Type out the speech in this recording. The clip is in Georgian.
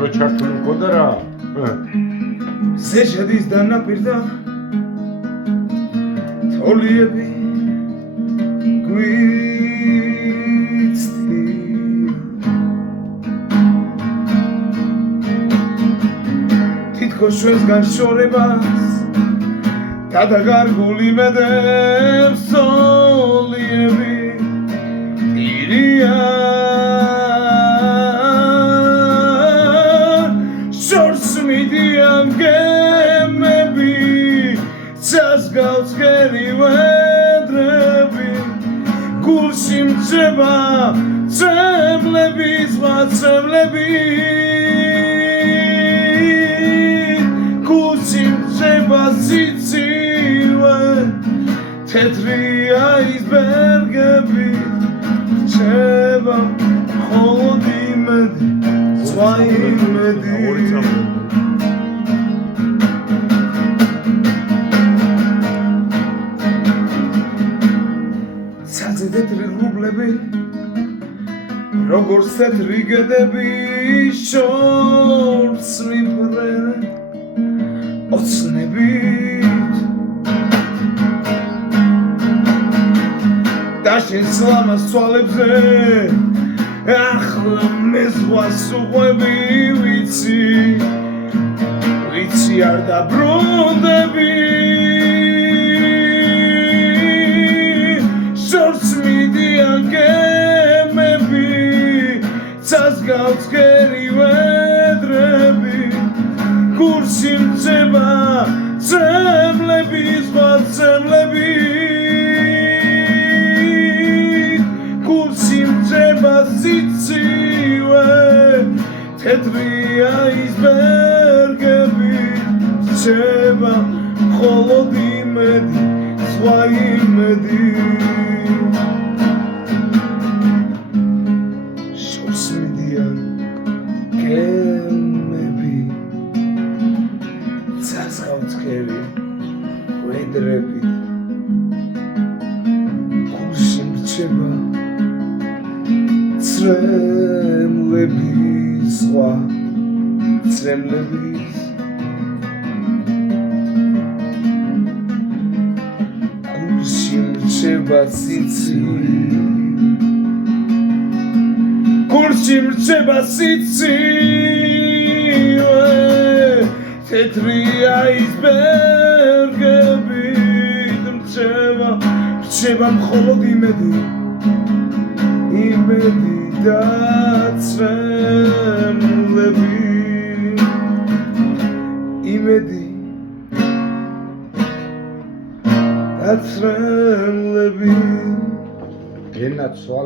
რა ჩართული მქონდა რა ზეშედის დანაპირდა თოლიები გვიცდი თითქოს ჩვენს განშორებას გადაგარგული მედებს თოლიები ირიან შორს მიდიან გემები ცასგავს გერი ვედრები გულში მრჩება წემლები ზღვა წემლები გულში მრჩება სიცივე თეთრი აისბერგები რჩება მხოლოდ იმედი ზღვა იმედი ცაზე თეთრი ღრუბლები როგორც თეთრი გედები შორს მიფრენ ოცნებით და შესლამას თვალებზე ახლა მე ზღვას უყვები ვიცი არ დაბრუნდები შორს მიდიან გემები ცასგავს გერი ვედრები გულში მრჩება წემლები ზღვა წემლები გულში მრჩება სიცივე თეთრი აისბერგები რჩება მხოლოდ იმედი ზღვა იმედი შორს მიდიან გემები ცასგავს გერი ვედრები გულში მრჩება წემლები ზღვა წემლები გულში მრჩება გულში მრჩება სიცივე თეთრი აისბერგები რჩება მხოლოდ იმედი და წემლები იმედი და წემლები გენაცვალე